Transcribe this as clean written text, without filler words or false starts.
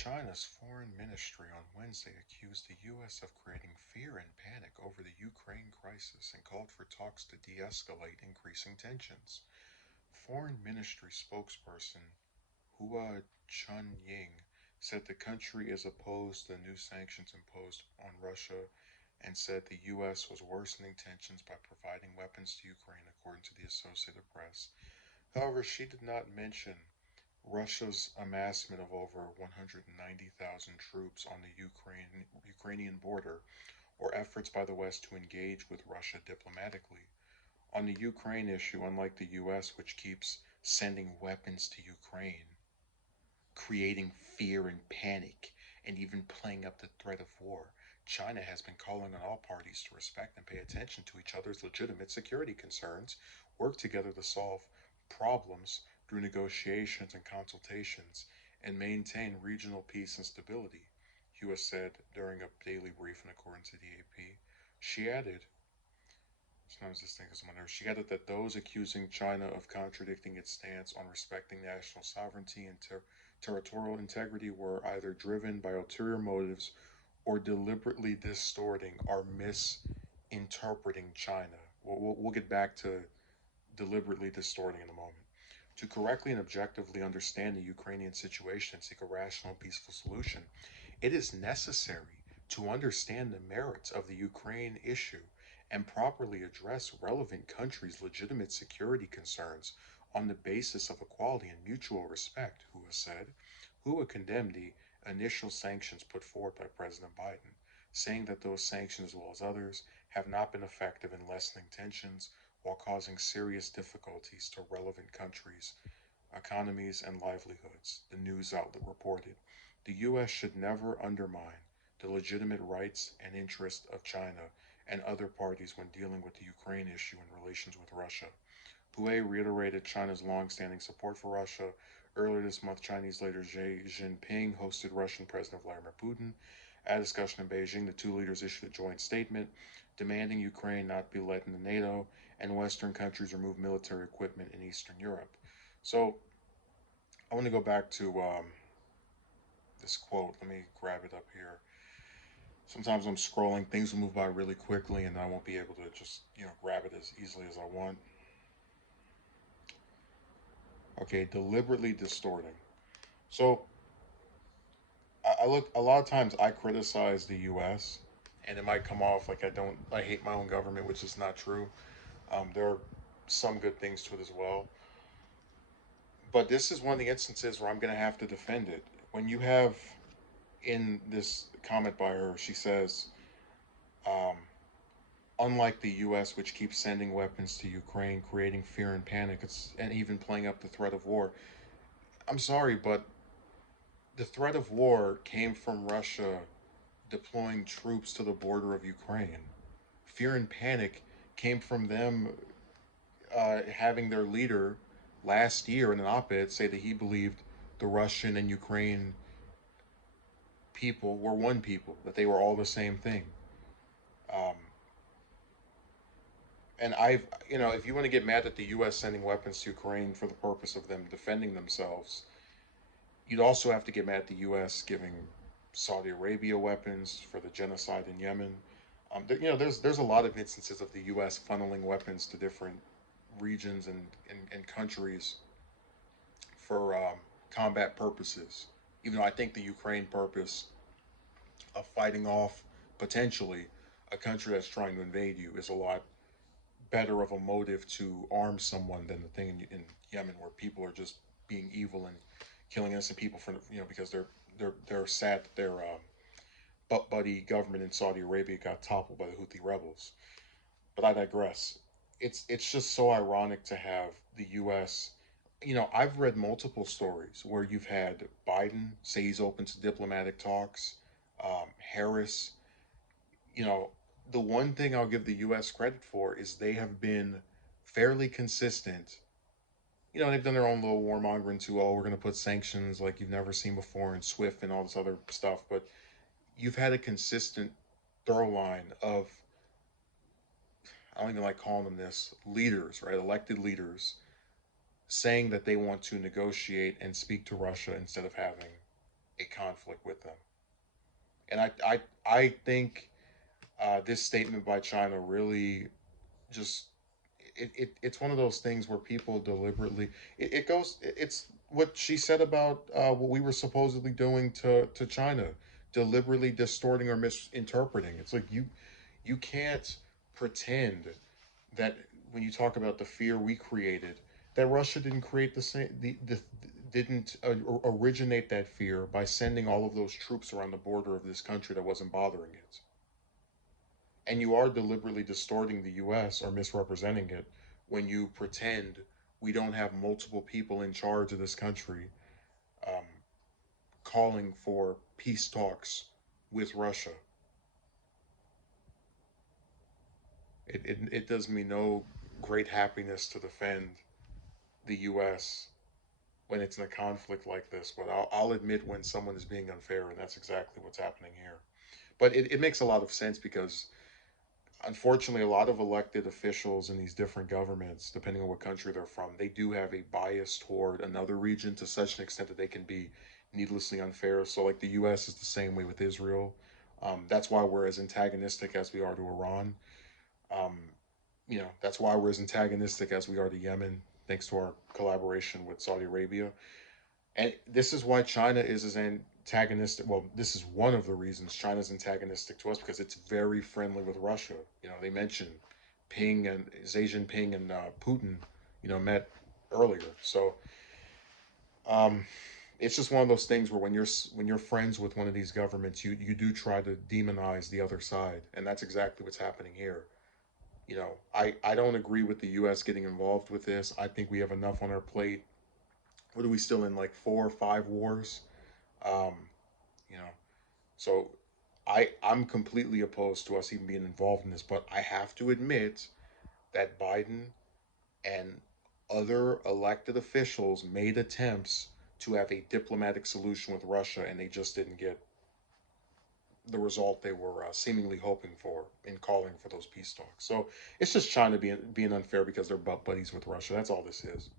China's foreign ministry on Wednesday accused the U.S. of creating fear and panic over the Ukraine crisis and called for talks to de escalate increasing tensions. Foreign Ministry spokesperson Hua Chunying said the country is opposed to the new sanctions imposed on Russia and said the U.S. was worsening tensions by providing weapons to Ukraine, according to the Associated Press. However, she did not mention Russia's amassment of over 190,000 troops on the Ukrainian border or efforts by the West to engage with Russia diplomatically. On the Ukraine issue, unlike the US, which keeps sending weapons to Ukraine, creating fear and panic, and even playing up the threat of war, China has been calling on all parties to respect and pay attention to each other's legitimate security concerns, work together to solve problems through negotiations and consultations, and maintain regional peace and stability, Hua said during a daily briefing, according to the AP. She added, sometimes this thing is on my nerves. She added that those accusing China of contradicting its stance on respecting national sovereignty and territorial integrity were either driven by ulterior motives or deliberately distorting or misinterpreting China. We'll get back to deliberately distorting in a moment. To correctly and objectively understand the Ukrainian situation and seek a rational and peaceful solution, it is necessary to understand the merits of the Ukraine issue and properly address relevant countries' legitimate security concerns on the basis of equality and mutual respect, Hua said. Hua condemned the initial sanctions put forward by President Biden, saying that those sanctions, as well as others, have not been effective in lessening tensions while causing serious difficulties to relevant countries' economies and livelihoods, the news outlet reported. The U.S. should never undermine the legitimate rights and interests of China and other parties when dealing with the Ukraine issue and relations with Russia. Hue reiterated China's long-standing support for Russia. Earlier this month, Chinese leader Xi Jinping hosted Russian President Vladimir Putin. At a discussion in Beijing, the two leaders issued a joint statement demanding Ukraine not be let into NATO and Western countries remove military equipment in Eastern Europe. So I want to go back to this quote. Let me grab it up here. Sometimes I'm scrolling, things will move by really quickly, and I won't be able to just grab it as easily as I want. Okay, deliberately distorting. So I look a lot of times I criticize the U.S. and it might come off like I hate my own government, which is not true. There are some good things to it as well, but this is one of the instances where I'm going to have to defend it. When you have in this comment by her, she says, um, unlike the U.S., which keeps sending weapons to Ukraine, creating fear and panic, and even playing up the threat of war. I'm sorry, but the threat of war came from Russia deploying troops to the border of Ukraine. Fear and panic came from them having their leader last year in an op ed say that he believed the Russian and Ukraine people were one people, that they were all the same thing. Um, and if you want to get mad at the U.S. sending weapons to Ukraine for the purpose of them defending themselves, you'd also have to get mad at the U.S. giving Saudi Arabia weapons for the genocide in Yemen. There's a lot of instances of the U.S. funneling weapons to different regions and countries for combat purposes. Even though I think the Ukraine purpose of fighting off potentially a country that's trying to invade you is a lot better of a motive to arm someone than the thing in Yemen where people are just being evil and killing innocent people for because they're sad that their butt buddy government in Saudi Arabia got toppled by the Houthi rebels. But I digress. It's just so ironic to have the U.S. I've read multiple stories where you've had Biden say he's open to diplomatic talks, Harris. You know, the one thing I'll give the U.S. credit for is they have been fairly consistent. They've done their own little warmongering too. Oh, we're going to put sanctions like you've never seen before and SWIFT and all this other stuff. But you've had a consistent throw line of, I don't even like calling them this, leaders, right? Elected leaders saying that they want to negotiate and speak to Russia instead of having a conflict with them. And I think this statement by China really just it's one of those things where people deliberately it goes it's what she said about what we were supposedly doing to China, deliberately distorting or misinterpreting. It's like you can't pretend that when you talk about the fear we created, that Russia didn't create the same the didn't originate that fear by sending all of those troops around the border of this country that wasn't bothering it. And you are deliberately distorting the US or misrepresenting it when you pretend we don't have multiple people in charge of this country um, calling for peace talks with Russia. It does me no great happiness to defend the US when it's in a conflict like this, but I'll admit when someone is being unfair, and that's exactly what's happening here. But it makes a lot of sense because unfortunately, a lot of elected officials in these different governments, depending on what country they're from, they do have a bias toward another region to such an extent that they can be needlessly unfair. So, like the U.S. is the same way with Israel. That's why we're as antagonistic as we are to Iran. Um, that's why we're as antagonistic as we are to Yemen, thanks to our collaboration with Saudi Arabia. And this is why China is as antagonistic. Well, this is one of the reasons China's antagonistic to us because it's very friendly with Russia. They mentioned Ping and Xi Jinping and Putin, met earlier. So um, it's just one of those things where when you're friends with one of these governments, you do try to demonize the other side, and that's exactly what's happening here. I don't agree with the U.S. getting involved with this. I think we have enough on our plate. What are we still in, like 4 or 5 wars? Um, you know, so I'm completely opposed to us even being involved in this, but I have to admit that Biden and other elected officials made attempts to have a diplomatic solution with Russia, and they just didn't get the result they were seemingly hoping for in calling for those peace talks. So it's just China being unfair because they're butt buddies with Russia. That's all this is.